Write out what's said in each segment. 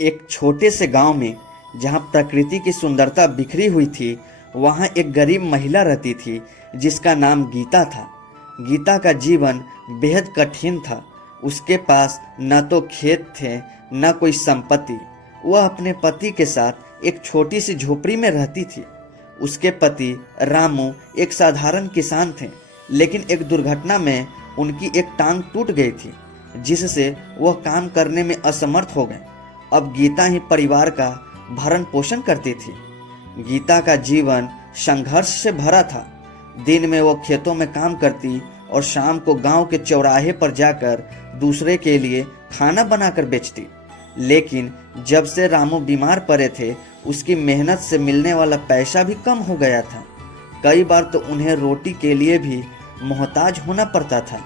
एक छोटे से गांव में जहां प्रकृति की सुंदरता बिखरी हुई थी, वहां एक गरीब महिला रहती थी जिसका नाम गीता था। गीता का जीवन बेहद कठिन था। उसके पास न तो खेत थे न कोई संपत्ति। वह अपने पति के साथ एक छोटी सी झोपड़ी में रहती थी। उसके पति रामू एक साधारण किसान थे, लेकिन एक दुर्घटना में उनकी एक टांग टूट गई थी, जिससे वह काम करने में असमर्थ हो गए। अब गीता ही परिवार का भरण पोषण करती थी। गीता का जीवन संघर्ष से भरा था। दिन में वो खेतों में काम करती और शाम को गांव के चौराहे पर जाकर दूसरे के लिए खाना बनाकर बेचती। लेकिन जब से रामू बीमार पड़े थे, उसकी मेहनत से मिलने वाला पैसा भी कम हो गया था। कई बार तो उन्हें रोटी के लिए भी मोहताज होना पड़ता था।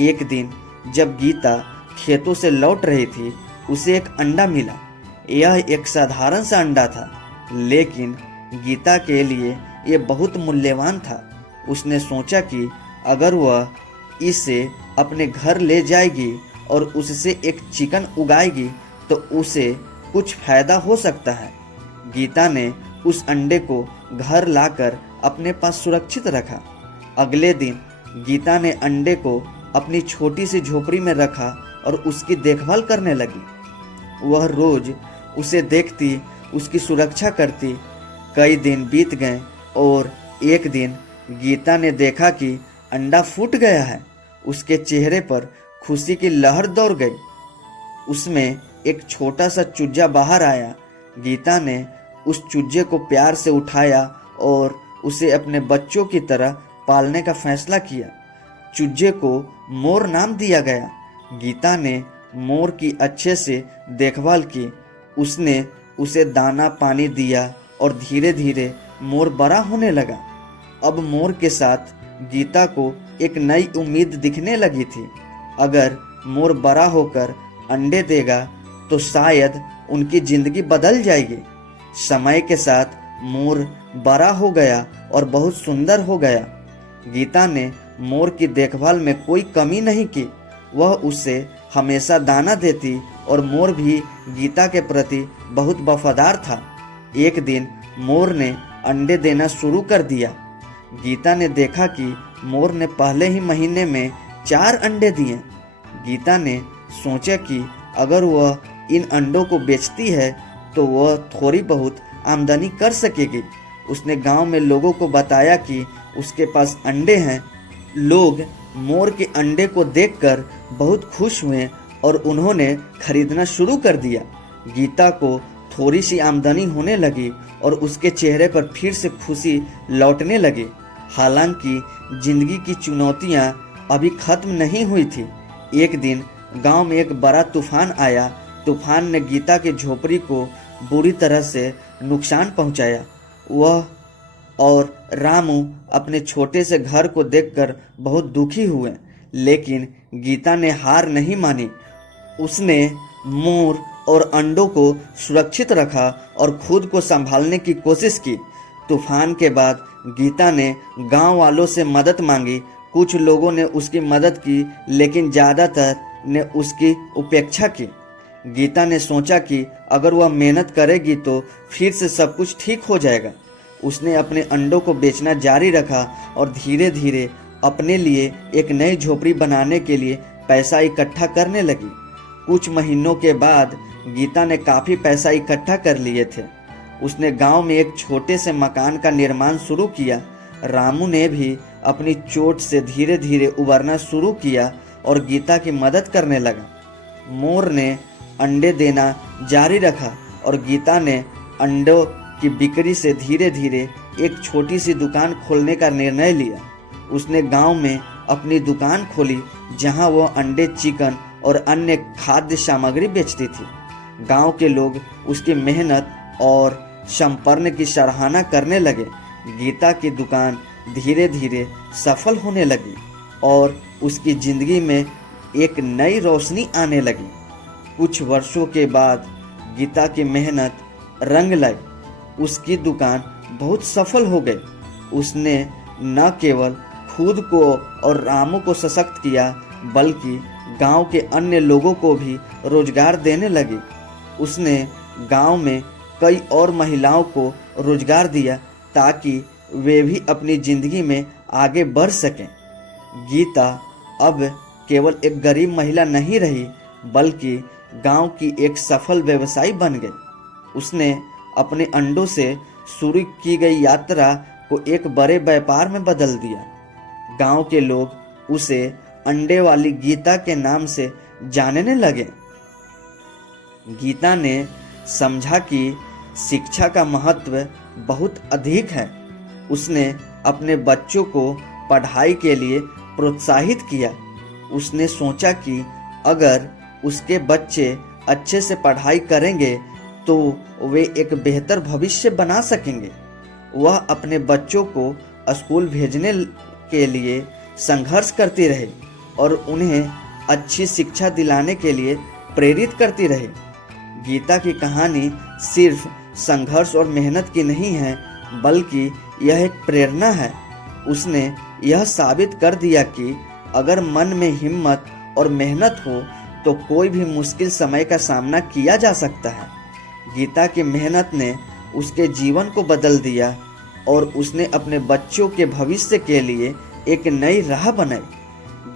एक दिन जब गीता खेतों से लौट रही थी, उसे एक अंडा मिला। यह एक साधारण सा अंडा था, लेकिन गीता के लिए यह बहुत मूल्यवान था। उसने सोचा कि अगर वह इसे अपने घर ले जाएगी और उससे एक चिकन उगाएगी तो उसे कुछ फायदा हो सकता है। गीता ने उस अंडे को घर लाकर अपने पास सुरक्षित रखा। अगले दिन गीता ने अंडे को अपनी छोटी सी झोपड़ी में रखा और उसकी देखभाल करने लगी। वह रोज उसे देखती, उसकी सुरक्षा करती। कई दिन बीत गए और एक दिन गीता ने देखा कि अंडा फूट गया है। उसके चेहरे पर खुशी की लहर दौड़ गई। उसमें एक छोटा सा चूजा बाहर आया। गीता ने उस चूजे को प्यार से उठाया और उसे अपने बच्चों की तरह पालने का फैसला किया। चूजे को मोर नाम दिया गया। गीता ने मोर की अच्छे से देखभाल की। उसने उसे दाना पानी दिया और धीरे धीरे मोर बड़ा होने लगा। अब मोर के साथ गीता को एक नई उम्मीद दिखने लगी थी। अगर मोर बड़ा होकर अंडे देगा तो शायद उनकी जिंदगी बदल जाएगी। समय के साथ मोर बड़ा हो गया और बहुत सुंदर हो गया। गीता ने मोर की देखभाल में कोई कमी नहीं की। वह उसे हमेशा दाना देती और मोर भी गीता के प्रति बहुत वफादार था। एक दिन मोर ने अंडे देना शुरू कर दिया। गीता ने देखा कि मोर ने पहले ही महीने में 4 अंडे दिए। गीता ने सोचा कि अगर वह इन अंडों को बेचती है तो वह थोड़ी बहुत आमदनी कर सकेगी। उसने गांव में लोगों को बताया कि उसके पास अंडे हैं। लोग मोर के अंडे को देखकर बहुत खुश हुए और उन्होंने खरीदना शुरू कर दिया। गीता को थोड़ी सी आमदनी होने लगी और उसके चेहरे पर फिर से खुशी लौटने लगी। हालांकि जिंदगी की चुनौतियां अभी खत्म नहीं हुई थी। एक दिन गांव में एक बड़ा तूफान आया। तूफान ने गीता की झोपड़ी को बुरी तरह से नुकसान पहुंचाया। वह और रामू अपने छोटे से घर को देखकर बहुत दुखी हुए, लेकिन गीता ने हार नहीं मानी। उसने मोर और अंडों को सुरक्षित रखा और खुद को संभालने की कोशिश की। तूफान के बाद गीता ने गांव वालों से मदद मांगी। कुछ लोगों ने उसकी मदद की, लेकिन ज़्यादातर ने उसकी उपेक्षा की। गीता ने सोचा कि अगर वह मेहनत करेगी तो फिर से सब कुछ ठीक हो जाएगा। उसने अपने अंडों को बेचना जारी रखा और धीरे धीरे अपने लिए एक नई झोपड़ी बनाने के लिए पैसा इकट्ठा करने लगी। कुछ महीनों के बाद गीता ने काफ़ी पैसा इकट्ठा कर लिए थे। उसने गांव में एक छोटे से मकान का निर्माण शुरू किया। रामू ने भी अपनी चोट से धीरे धीरे उबरना शुरू किया और गीता की मदद करने लगा। मोर ने अंडे देना जारी रखा और गीता ने अंडों की बिक्री से धीरे धीरे एक छोटी सी दुकान खोलने का निर्णय लिया। उसने गांव में अपनी दुकान खोली, जहां वह अंडे, चिकन और अन्य खाद्य सामग्री बेचती थी। गांव के लोग उसकी मेहनत और संपन्न की सराहना करने लगे। गीता की दुकान धीरे धीरे सफल होने लगी और उसकी जिंदगी में एक नई रोशनी आने लगी। कुछ वर्षों के बाद गीता की मेहनत रंग लाई। उसकी दुकान बहुत सफल हो गई। उसने न केवल खुद को और रामू को सशक्त किया, बल्कि गांव के अन्य लोगों को भी रोजगार देने लगी। उसने गांव में कई और महिलाओं को रोजगार दिया ताकि वे भी अपनी जिंदगी में आगे बढ़ सकें। गीता अब केवल एक गरीब महिला नहीं रही, बल्कि गांव की एक सफल व्यवसायी बन गई। उसने अपने अंडों से शुरू की गई यात्रा को एक बड़े व्यापार में बदल दिया। गांव के लोग उसे अंडे वाली गीता के नाम से जानने लगे। गीता ने समझा कि शिक्षा का महत्व बहुत अधिक है। उसने अपने बच्चों को पढ़ाई के लिए प्रोत्साहित किया। उसने सोचा कि अगर उसके बच्चे अच्छे से पढ़ाई करेंगे तो वे एक बेहतर भविष्य बना सकेंगे। वह अपने बच्चों को स्कूल भेजने के लिए संघर्ष करती रही और उन्हें अच्छी शिक्षा दिलाने के लिए प्रेरित करती रही। गीता की कहानी सिर्फ संघर्ष और मेहनत की नहीं है, बल्कि यह एक प्रेरणा है। उसने यह साबित कर दिया कि अगर मन में हिम्मत और मेहनत हो तो कोई भी मुश्किल समय का सामना किया जा सकता है। गीता की मेहनत ने उसके जीवन को बदल दिया और उसने अपने बच्चों के भविष्य के लिए एक नई राह बनाई।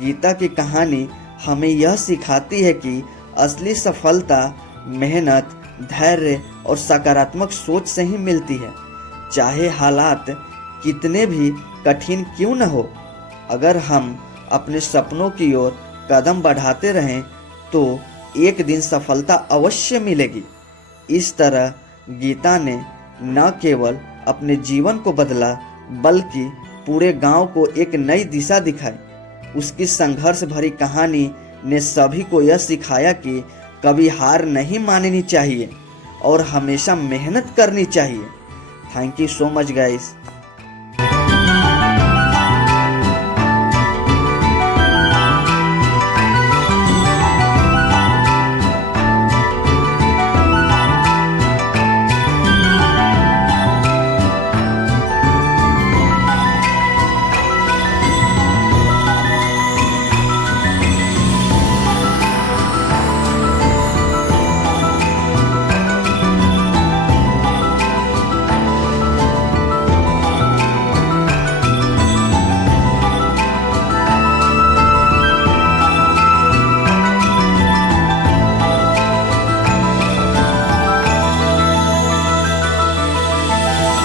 गीता की कहानी हमें यह सिखाती है कि असली सफलता मेहनत, धैर्य और सकारात्मक सोच से ही मिलती है। चाहे हालात कितने भी कठिन क्यों न हो, अगर हम अपने सपनों की ओर कदम बढ़ाते रहें तो एक दिन सफलता अवश्य मिलेगी। इस तरह गीता ने न केवल अपने जीवन को बदला, बल्कि पूरे गांव को एक नई दिशा दिखाई। उसकी संघर्ष भरी कहानी ने सभी को यह सिखाया कि कभी हार नहीं माननी चाहिए और हमेशा मेहनत करनी चाहिए। Thank you so much guys.